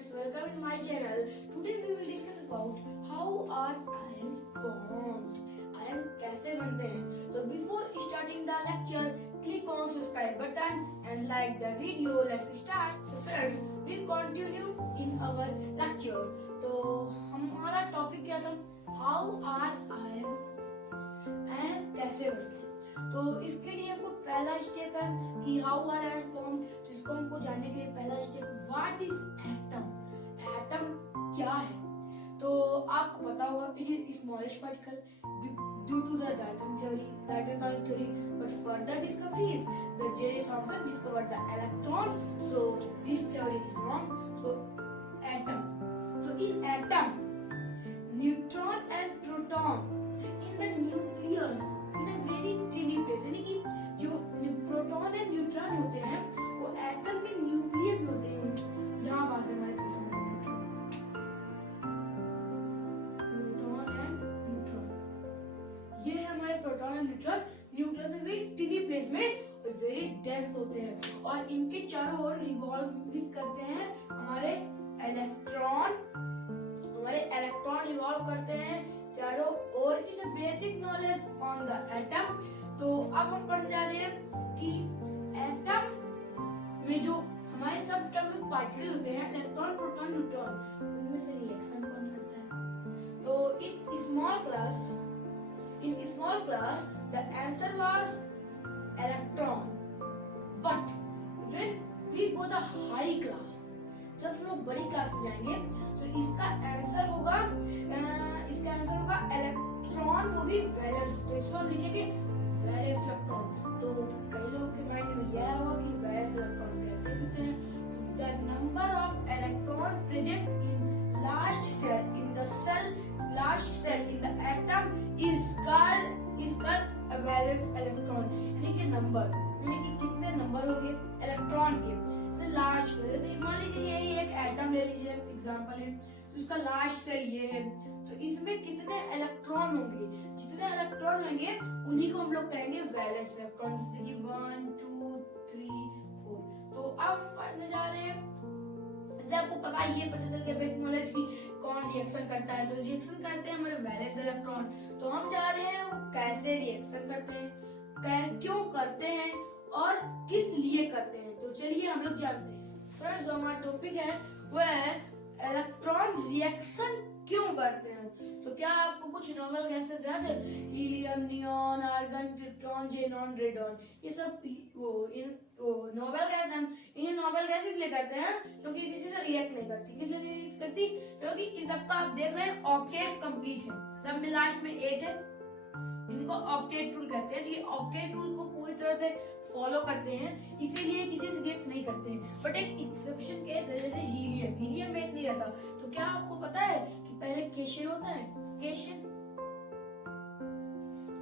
friends, welcome in my channel. Today we will discuss about how are iron formed. Iron कैसे बनते हैं? So before starting the lecture, click on subscribe button and like the video. Let's start. So friends, we continue in our lecture. तो हमारा topic क्या था? How are iron कैसे बनते हैं? तो इसके लिए हमको पहला स्टेप है कि हाउ आर आयन फॉर्म। तो इसको हमको जानने के लिए पहला step what is atom. Atom क्या है? तो आपको पता होगा it is smallest particle due to the Dalton theory, but further discoveries the J. Thomson discovered the electron, so this theory is wrong. So atom, so in atom neutron and proton in the nucleus in a very tiny place, यानी कि जो proton and neutron होते हैं वो atom में nucleus में होते हैं। यहाँ पास है हमारे प्रोटॉन एंड न्यूट्रॉन, ये है हमारे प्रोटॉन एंड न्यूट्रॉन न्यूक्लियस में वेरी टिनी प्लेस में वेरी डेंस होते हैं और इनके चारों ओर रिवॉल्व भी करते हैं हमारे इलेक्ट्रॉन रिवॉल्व करते हैं चारों ओर। Is a basic knowledge on the atom. तो अब हम पढ़ने जा रहे हैं कि एटम में जो हमारे सब एटॉमिक पार्टिकल होते हैं इलेक्ट्रॉन प्रोटॉन न्यूट्रॉन, उनमें से रिएक्शन कौन करता है? तो in small class the answer was electron, but when we go the high class, जब हम लोग बड़ी क्लास में जाएंगे तो इसका आंसर होगा इलेक्ट्रॉन, वो भी वैलेंस। तो इसको हम लिखेंगे वैलेंस इलेक्ट्रॉन। तो कई लोगों के माइंड में यह होगा कि वैलेंस इलेक्ट्रॉन कहते हैं किसे? The number of electron present in last cell in the atom is called valence electron. यानी कि नंबर, यानी कि कितने नंबर होंगे इलेक्ट्रॉन के। लास्ट सेल, जैसे मान लीजिए यही एक एटम ले लीजिए, एग्जांपल है, तो इसका लास्ट सेल ये है, तो इसमें कितने इलेक्ट्रॉन होंगे? जितने इलेक्ट्रॉन होंगे उन्हीं को हम लोग कहेंगे वैलेंस इलेक्ट्रॉन। जैसे कि 1 2 3 4। तो अब पढ़ने जा रहे हैं, जैसे आपको पता है, ये पता चल गया बेसिक नॉलेज की कौन रिएक्शन करता है। तो रिएक्शन करते हैं हमारे वैलेंस इलेक्ट्रॉन। तो हम जा रहे हैं वो कैसे रिएक्शन करते हैं, क्यों करते हैं और किस लिए करते हैं। तो चलिए हम लोग जानते हैं। फ्रेंड्स, जो हमारा टॉपिक है वो है इलेक्ट्रॉन रिएक्शन क्यों करते हैं। तो क्या आपको कुछ नोबेल गैसेस याद है? Helium, neon, argon, krypton, xenon, radon, ये सब नोबेल गैस हैं। इन्हें नोबेल गैस इसलिए करते हैं क्योंकि किसी से रिएक्ट नहीं करती। किस लिए रिएक्ट करती? क्योंकि इन सबका आप देख रहे हैं ऑक्टेट कंप्लीट है, सब में लास्ट में 8 है। इनको ऑक्टेट रूल कहते हैं। तो ये ऑक्टेट रूल को पूरी तरह से फॉलो करते हैं, इसीलिए किसी से रिएक्ट नहीं करते हैं। बट एक एक्सेप्शन केस है, जैसे हीलियम में नहीं रहता। तो क्या आपको पता है कि पहले केशन होता है? केशन,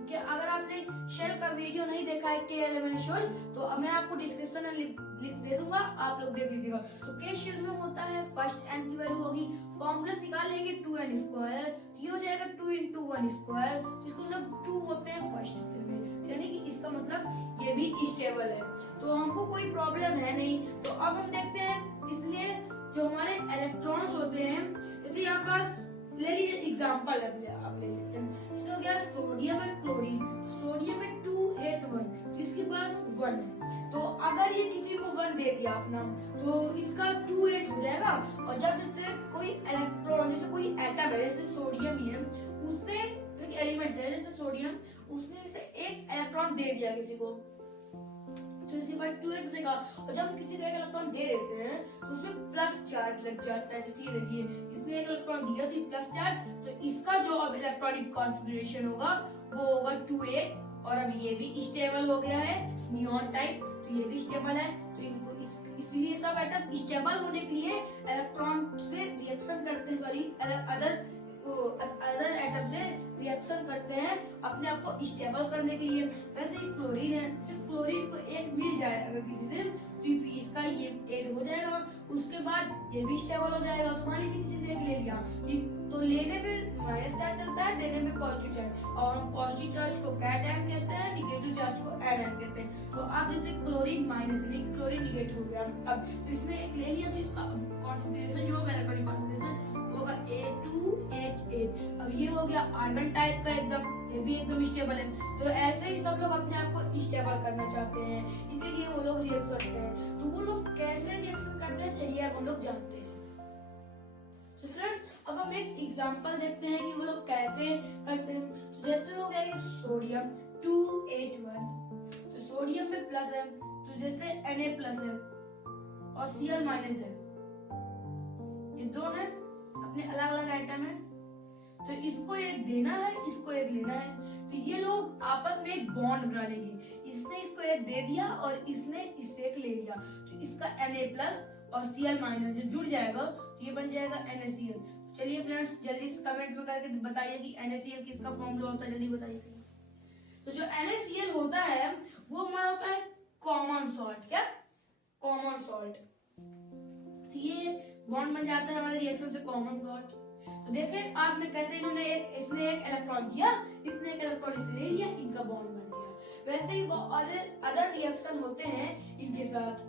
क्या अगर आपने शेल का वीडियो नहीं देखा है K11 शेल, तो मैं आपको डिस्क्रिप्शन में लिंक दे दूंगा, आप लोग देख लीजिएगा। तो K शेल में होता है फर्स्ट n की वैल्यू होगी, फॉर्मूला निकालेंगे 2n स्क्वायर, ये हो जाएगा 2 into 1 स्क्वायर। तो इसको मतलब 2 होते हैं फर्स्ट शेल में, यानी कि इसका मतलब ये भी स्टेबल है। तो हमको कोई प्रॉब्लम है नहीं। तो अब हम देखते हैं, इसलिए जो हमारे इलेक्ट्रॉन्स होते हैं, जैसे यहाँ पास ले लीजिए एग्जाम्पल है, आप ले लेते हैं। इसमें हो गया सोडियम एंड क्लोरीन। सोडियम में 281, तो इसके पास 1 है। तो अगर ये किसी को 1 दे दिया अपना, तो इसका 28 हो जाएगा। और जब जैसे कोई इलेक्ट्रॉन, जैसे कोई एटम है, जैसे सोडियम ही है, उसने एलिमेंट है जैसे सोडियम, उसने जैसे एक इलेक्ट्रॉन दे दिया किसी को, तो इसके बाद 28 बनेगा। और जब हम किसी को एक इलेक्ट्रॉन दे देते हैं तो उसमें प्लस चार्ज लग जाता है। जैसे ये देखिए, इसने एक इलेक्ट्रॉन दिया तो प्लस चार्ज, तो इसका जो अब इलेक्ट्रॉनिक कॉन्फ़िगरेशन होगा वो होगा 28। और अब ये भी स्टेबल हो गया है, नियॉन टाइप, तो ये भी स्टेबल है। तो इनको इसलिए सब एटम स्टेबल होने के लिए इलेक्ट्रॉन से रिएक्शन करते हैं, सॉरी अदर एटम से रिएक्शन करते हैं अपने आप को स्टेबल करने के लिए। वैसे ही क्लोरीन है, सिर्फ क्लोरीन को 1 मिल जाए अगर किसी से, तो इसका ये 8 हो जाएगा, उसके बाद ये भी स्टेबल हो जाएगा। तो मान लीजिए किसी से 1 ले लिया, तो लेने पे माइनस चार्ज चलता है, देने में पॉजिटिव चार्ज, और हम पॉजिटिव चार्ज को कैटायन कहते हैं, निगेटिव चार्ज को एनायन कहते हैं। तो अब जैसे क्लोरीन माइनस, क्लोरीन निगेटिव हो गया, अब तो इसमें 1 ले लिया, तो इसका कॉन्फ़िगरेशन जो होगा वाली कॉन्फ़िगरेशन होगा A2H8। अब ये हो गया आर्गन टाइप का एकदम, ये भी एकदम स्टेबल है। तो ऐसे ही सब लोग अपने आप को स्टेबल करना चाहते हैं, इसीलिए वो लोग रिएक्ट करते हैं। तो वो लोग कैसे रिएक्शन करते हैं चलिए अब हम लोग जानते हैं। तो फ्रेंड्स अब हम एक एग्जांपल देखते हैं कि वो लोग कैसे करते हैं। जैसे हो गया ये सोडियम 2H1, तो सोडियम में प्लस है, तो जैसे Na प्लस है और Cl माइनस है, ये दो हैं अपने अलग अलग आइटम है। तो इसको एक देना है, इसको एक लेना है, तो ये लोग आपस में एक बॉन्ड बना लेंगे। इसने इसको एक दे दिया और इसने इससे एक ले लिया, तो इसका Na प्लस और Cl माइनस जब जुड़ जाएगा तो ये बन जाएगा NaCl। चलिए फ्रेंड्स जल्दी से कमेंट में करके बताइए कि NaCl किसका फॉर्मूला होता है, जल्दी बताइए। तो जो NaCl होता है वो हमारा होता है कॉमन सॉल्ट। क्या? Common salt. तो ये बॉन्ड बन जाता है हमारे रिएक्शन से कॉमन सॉल्ट। तो देखें आपने कैसे इसने एक इलेक्ट्रॉन दिया, इसने एक इलेक्ट्रॉन इसे ले लिया, इनका बॉन्ड बन गया। वैसे ही अदर रिएक्शन होते हैं इनके साथ।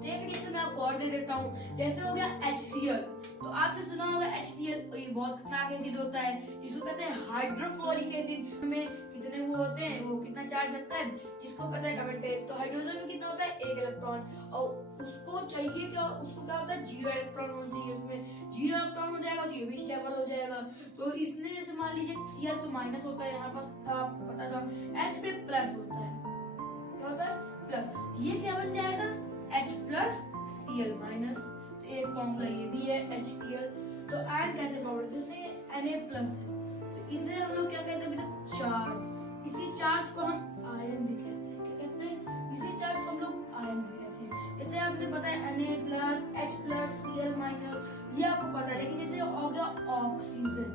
तो एक रिएक्शन मैं आपको और दे देता हूँ, जैसे हो गया HCl। तो आपने सुना होगा HCl, तो ये बहुत खतरनाक एसिड होता है, इसको कहते हैं हाइड्रोक्लोरिक एसिड। में कितने वो होते हैं, वो कितना चार्ज लगता है, जिसको पता है कमेंट करें। तो हाइड्रोजन में कितना होता है, एक इलेक्ट्रॉन, और उसको चाहिए क्या, उसको क्या होता है, 0 इलेक्ट्रॉन होना चाहिए। उसमें 0 इलेक्ट्रॉन हो जाएगा तो ये भी स्टेबल हो जाएगा। तो इसने जैसे मान लीजिए Cl तो माइनस होता है, यहाँ पास था आपको पता था, H पे प्लस होता है, क्या होता है, प्लस। ये क्या बन जाएगा, H प्लस Cl माइनस। तो एक फॉर्मूला ये भी है HCl। तो आयन कैसे फॉर्मूला, जैसे Na प्लस है, तो इसे हम लोग क्या कहते हैं, चार्ज। इसी चार्ज को हम आयन भी कहते हैं। क्या कहते हैं, इसी चार्ज को हम लोग आयन भी कहते हैं। जैसे आपने पता है Na plus H plus Cl minus, ये आपको पता है। लेकिन जैसे हो गया ऑक्सीजन,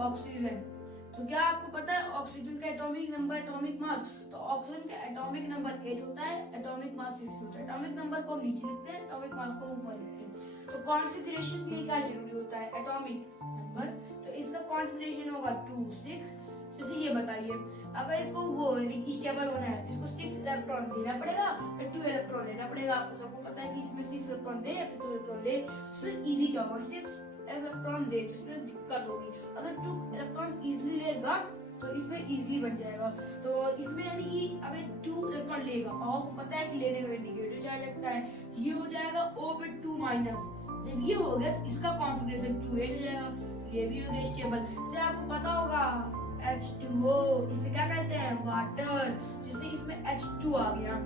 ऑक्सीजन, तो क्या आपको पता है ऑक्सीजन का एटॉमिक नंबर, एटॉमिक मास, तो ऑक्सीजन का एटॉमिक नंबर 8 होता है, एटॉमिक मास 6 होता है। एटॉमिक नंबर को नीचे लिखते हैं, एटॉमिक मास को ऊपर लिखते हैं। तो कॉन्फ़िगरेशन के लिए क्या जरूरी होता है, एटॉमिक नंबर। तो इसका कॉन्फ़िगरेशन होगा 2 6। जैसे ये बताइए, अगर इसको वो स्टेबल होना है तो इसको 6 इलेक्ट्रॉन देना पड़ेगा या 2 इलेक्ट्रॉन लेना पड़ेगा। आपको सबको पता है कि इसमें 6 इलेक्ट्रॉन दे या 2 इलेक्ट्रॉन दे, इससे इजी क्या होगा, 6 इलेक्ट्रॉन दे जिसमें दिक्कत होगी। अगर 2 इलेक्ट्रॉन इजीली लेगा तो इसमें इजीली बन जाएगा। तो इसमें यानी कि अगर 2 इलेक्ट्रॉन लेगा और पता है कि लेने में नेगेटिव चार्ज लगता है, तो ये हो जाएगा O पे 2 माइनस। जब ये हो गया तो इसका कॉन्फ़िगरेशन 2H हो जाएगा, ये भी हो गया स्टेबल। जैसे आपको पता होगा H2O, इसे क्या कहते हैं, वाटर। जैसे इसमें H2 आ गया,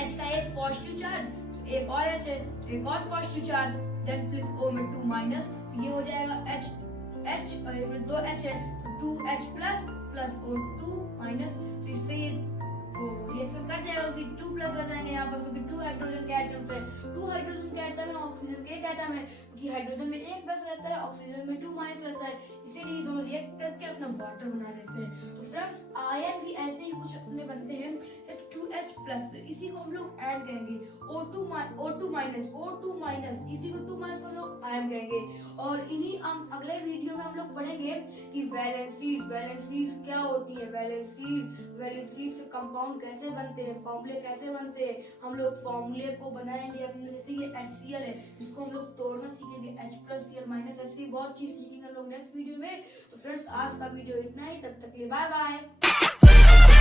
H का एक पॉजिटिव चार्ज, तो एक और H है तो एक और positive charge, then plus O में 2 माइनस, तो ये हो जाएगा H और इसमें 2 H है तो 2H plus plus O 2 minus. तो इससे ये रिएक्शन कर जाएगा, उसकी 2 प्लस आ जाएंगे यहाँ पर, क्योंकि 2 हाइड्रोजन के एटम है, 2 हाइड्रोजन के एटम है, ऑक्सीजन के एक एटम है, क्योंकि हाइड्रोजन में 1 प्लस रहता है, ऑक्सीजन में 2 माइनस रहता है, इसीलिए दोनों रिएक्ट करके अपना वाटर बना लेते हैं। तो फ्रेंड्स आयन भी ऐसे ही कुछ अपने बनते हैं, 2H प्लस, तो इसी को हम लोग आयन कहेंगे। O2 माइनस, इसी को 2 माइनस को लोग आयन कहेंगे। और इन्हीं अगले वीडियो में हम लोग पढ़ेंगे कि वैलेंसीज क्या होती है, वैलेंसीज से कंपाउंड कैसे बनते हैं, फॉर्मूले कैसे बनते हैं। हम लोग फॉर्मूले को बनाएंगे अपने, जैसे ये HCl है, इसको हम लोग तोड़ना सीखेंगे, H प्लस Cl माइनस, ऐसी बहुत चीज सीखेंगे हम लोग नेक्स्ट वीडियो में। तो फ्रेंड्स आज का वीडियो इतना ही, तब तक के लिए बाय बाय।